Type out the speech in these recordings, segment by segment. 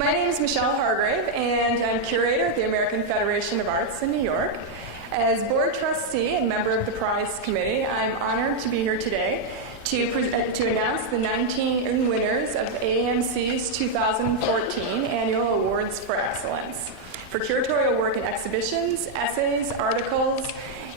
My name is Michelle Hargrave, and I'm curator at the American Federation of Arts in New York. As board trustee and member of the prize committee, I'm honored to be here today to announce the 19 winners of AAMC's 2014 Annual Awards for Excellence for curatorial work in exhibitions, essays, articles,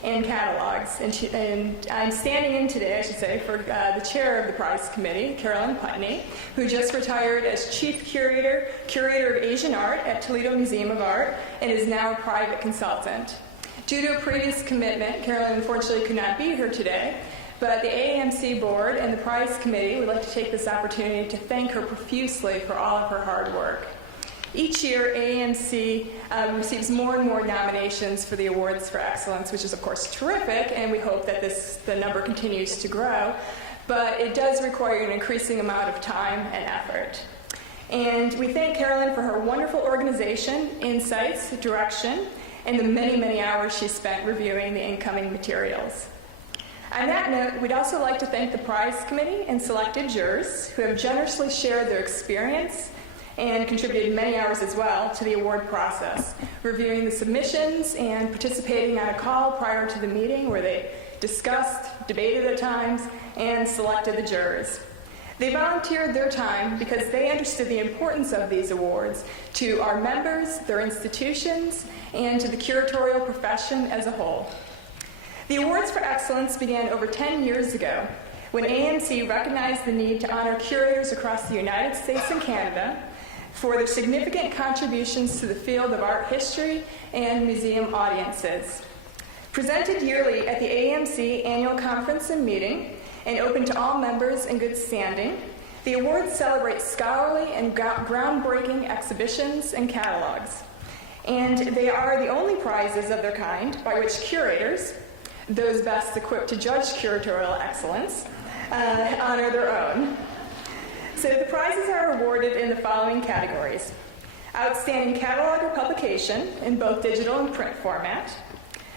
and catalogs. And I'm standing in today, I should say, for the chair of the prize committee, Carolyn Putney, who just retired as chief curator of Asian art at Toledo Museum of Art and is now a private consultant. Due to a previous commitment, Carolyn unfortunately could not be here today, but the AAMC board and the prize committee would like to take this opportunity to thank her profusely for all of her hard work. Each year, AAMC receives more and more nominations for the Awards for Excellence, which is, of course, terrific, and we hope that the number continues to grow. But it does require an increasing amount of time and effort. And we thank Carolyn for her wonderful organization, insights, direction, and the many, many hours she spent reviewing the incoming materials. On that note, we'd also like to thank the prize committee and selected jurors who have generously shared their experience and contributed many hours as well to the award process, reviewing the submissions and participating on a call prior to the meeting where they discussed, debated at times, and selected the jurors. They volunteered their time because they understood the importance of these awards to our members, their institutions, and to the curatorial profession as a whole. The Awards for Excellence began over 10 years ago when AAMC recognized the need to honor curators across the United States and Canada for their significant contributions to the field of art history and museum audiences. Presented yearly at the AAMC annual conference and meeting, and open to all members in good standing, the awards celebrate scholarly and groundbreaking exhibitions and catalogs. And they are the only prizes of their kind by which curators, those best equipped to judge curatorial excellence, honor their own. So the prizes are awarded in the following categories: Outstanding Catalog or Publication in both digital and print format,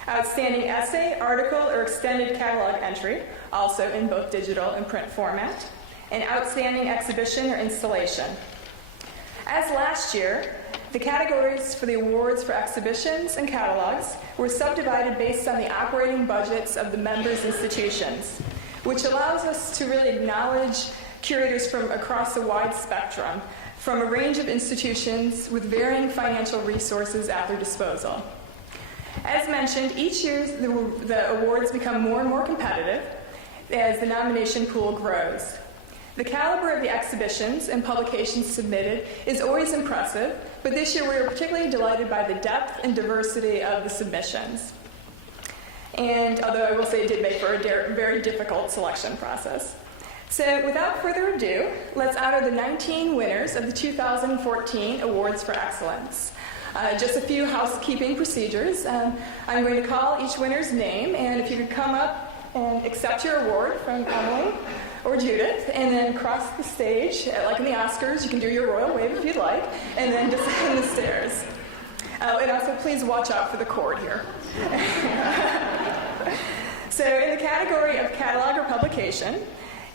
Outstanding Essay, Article, or Extended Catalog Entry, also in both digital and print format, and Outstanding Exhibition or Installation. As last year, the categories for the awards for exhibitions and catalogs were subdivided based on the operating budgets of the members' institutions, which allows us to really acknowledge curators from across a wide spectrum, from a range of institutions with varying financial resources at their disposal. As mentioned, each year the awards become more and more competitive as the nomination pool grows. The caliber of the exhibitions and publications submitted is always impressive, but this year we are particularly delighted by the depth and diversity of the submissions. And although I will say it did make for a very difficult selection process. So without further ado, let's honor the 19 winners of the 2014 Awards for Excellence. Just a few housekeeping procedures. I'm going to call each winner's name, and if you could come up and accept your award from Emily or Judith, and then cross the stage, like in the Oscars, you can do your royal wave if you'd like, and then descend the stairs. And also, please watch out for the cord here. So in the category of catalog or publication,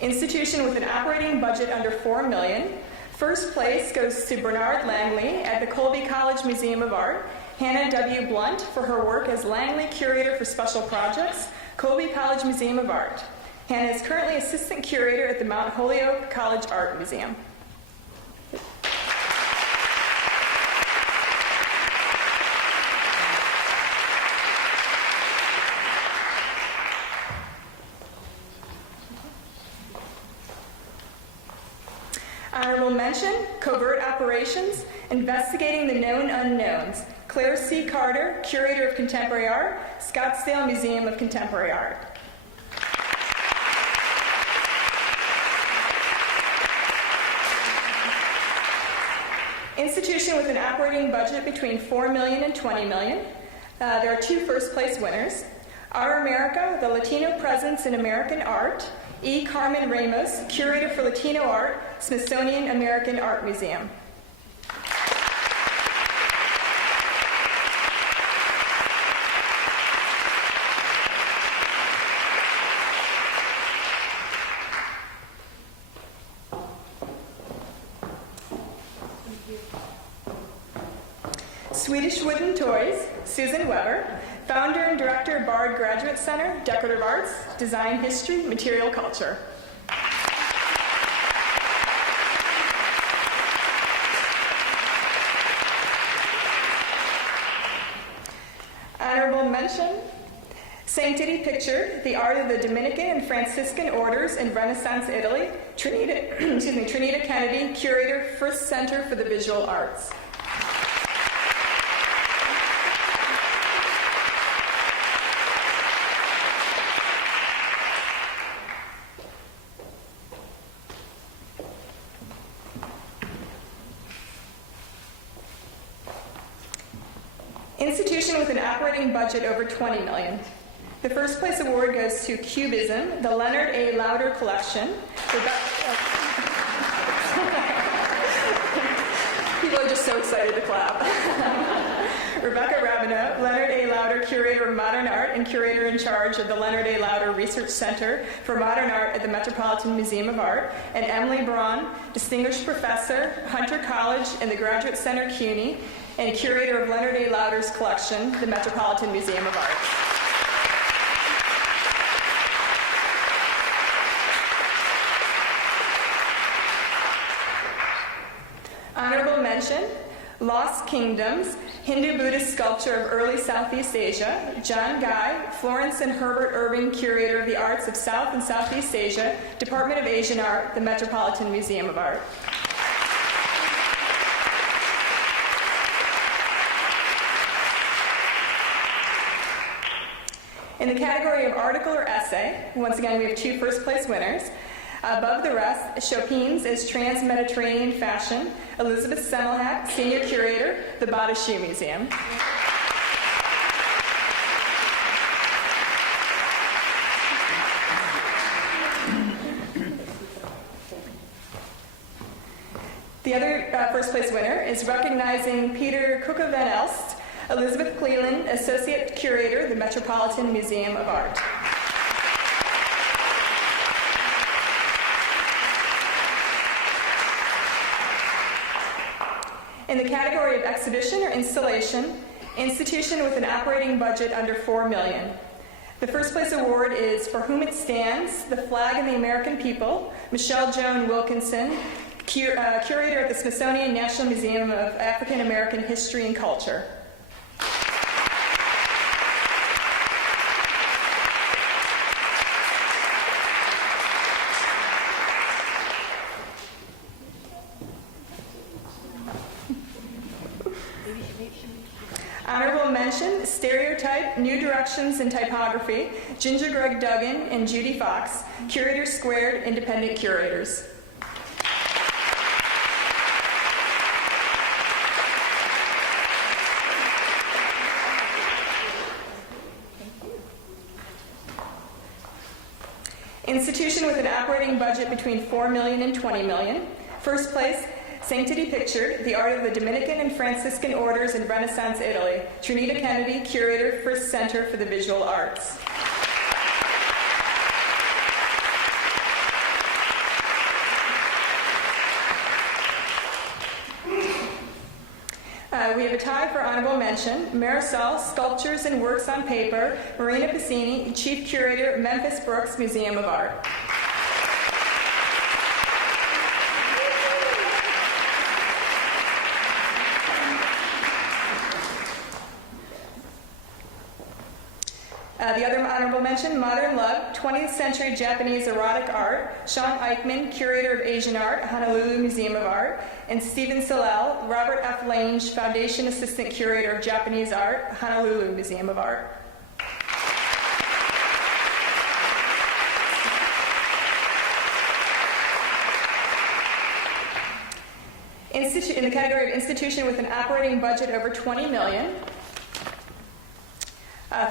institution with an operating budget under $4 million, first place goes to Bernard Langley at the Colby College Museum of Art, Hannah W. Blunt for her work as Langley Curator for Special Projects, Colby College Museum of Art. Hannah is currently Assistant Curator at the Mount Holyoke College Art Museum. Honorable mention, Covert Operations, Investigating the Known Unknowns, Claire C. Carter, Curator of Contemporary Art, Scottsdale Museum of Contemporary Art. Institution with an operating budget between $4 million and $20 million. There are two first-place winners. Our America, the Latino Presence in American Art, E. Carmen Ramos, Curator for Latino Art, Smithsonian American Art Museum. Thank you. Swedish Wooden Toys, Susan Weber, founder and director of Bard Graduate Center, Decorative Arts, Design History, Material Culture. Honorable mention, Sanctity pictured, the art of the Dominican and Franciscan orders in Renaissance Italy, Trinita Kennedy, curator, First Center for the Visual Arts. Institution with an operating budget over $20 million. The first place award goes to Cubism, the Leonard A. Lauder Collection. People are just so excited to clap. Rebecca Rabineau, Leonard A. Lauder Curator of Modern Art and Curator in charge of the Leonard A. Lauder Research Center for Modern Art at the Metropolitan Museum of Art, and Emily Braun, Distinguished Professor, Hunter College and the Graduate Center CUNY, and Curator of Leonard A. Lauder's Collection, the Metropolitan Museum of Art. Honorable mention, Lost Kingdoms, Hindu-Buddhist sculpture of early Southeast Asia, John Guy, Florence and Herbert Irving, Curator of the Arts of South and Southeast Asia, Department of Asian Art, the Metropolitan Museum of Art. In the category of article or essay, once again we have two first-place winners. Above the rest, Chopin's is Trans-Mediterranean Fashion, Elizabeth Semmelhack, Senior Curator, the Bada Shoe Museum. The other first-place winner is recognizing Peter Kuka van Elst, Elizabeth Cleland, Associate Curator, the Metropolitan Museum of Art. In the category of exhibition or installation, institution with an operating budget under $4 million. The first place award is For Whom It Stands, The Flag and the American People, Michelle Joan Wilkinson, Curator at the Smithsonian National Museum of African American History and Culture. Honorable mention, Stereotype, New Directions in Typography, Ginger Greg Duggan and Judy Fox, Curators Squared, Independent Curators. Institution with an operating budget between $4 million and $20 million. First place, Sanctity Pictured, the art of the Dominican and Franciscan orders in Renaissance Italy. Trinita Kennedy, Curator, First Center for the Visual Arts. We have a tie for honorable mention. Marisol, Sculptures and Works on Paper, Marina Piscini, Chief Curator, Memphis Brooks Museum of Art. The other honorable mention, Modern Love, 20th Century Japanese Erotic Art, Sean Eichmann, Curator of Asian Art, Honolulu Museum of Art, and Stephen Salel, Robert F. Lange, Foundation Assistant Curator of Japanese Art, Honolulu Museum of Art. In the category of institution with an operating budget over $20 million,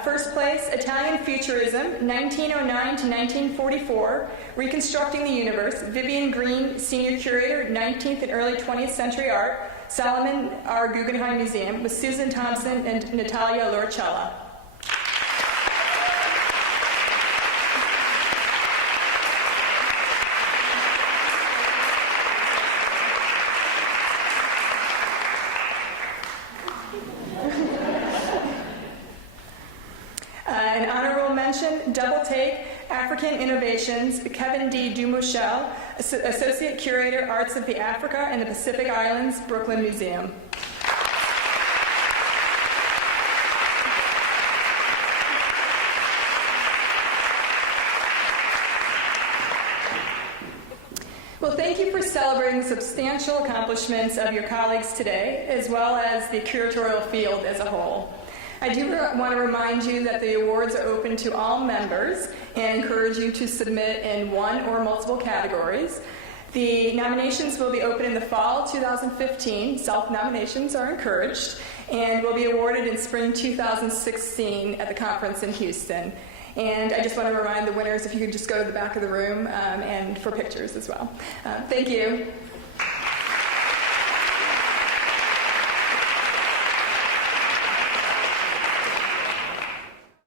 first place, Italian Futurism, 1909 to 1944, Reconstructing the Universe, Vivian Green, Senior Curator, 19th and early 20th Century Art, Solomon R. Guggenheim Museum, with Susan Thompson and Natalia Lorcella. African Innovations, Kevin D. Dumouchel, Associate Curator, Arts of the Africa and the Pacific Islands, Brooklyn Museum. Well, thank you for celebrating the substantial accomplishments of your colleagues today, as well as the curatorial field as a whole. I do want to remind you that the awards are open to all members and encourage you to submit in one or multiple categories. The nominations will be open in the fall 2015. Self-nominations are encouraged and will be awarded in spring 2016 at the conference in Houston. And I just want to remind the winners if you could just go to the back of the room and for pictures as well. Thank you.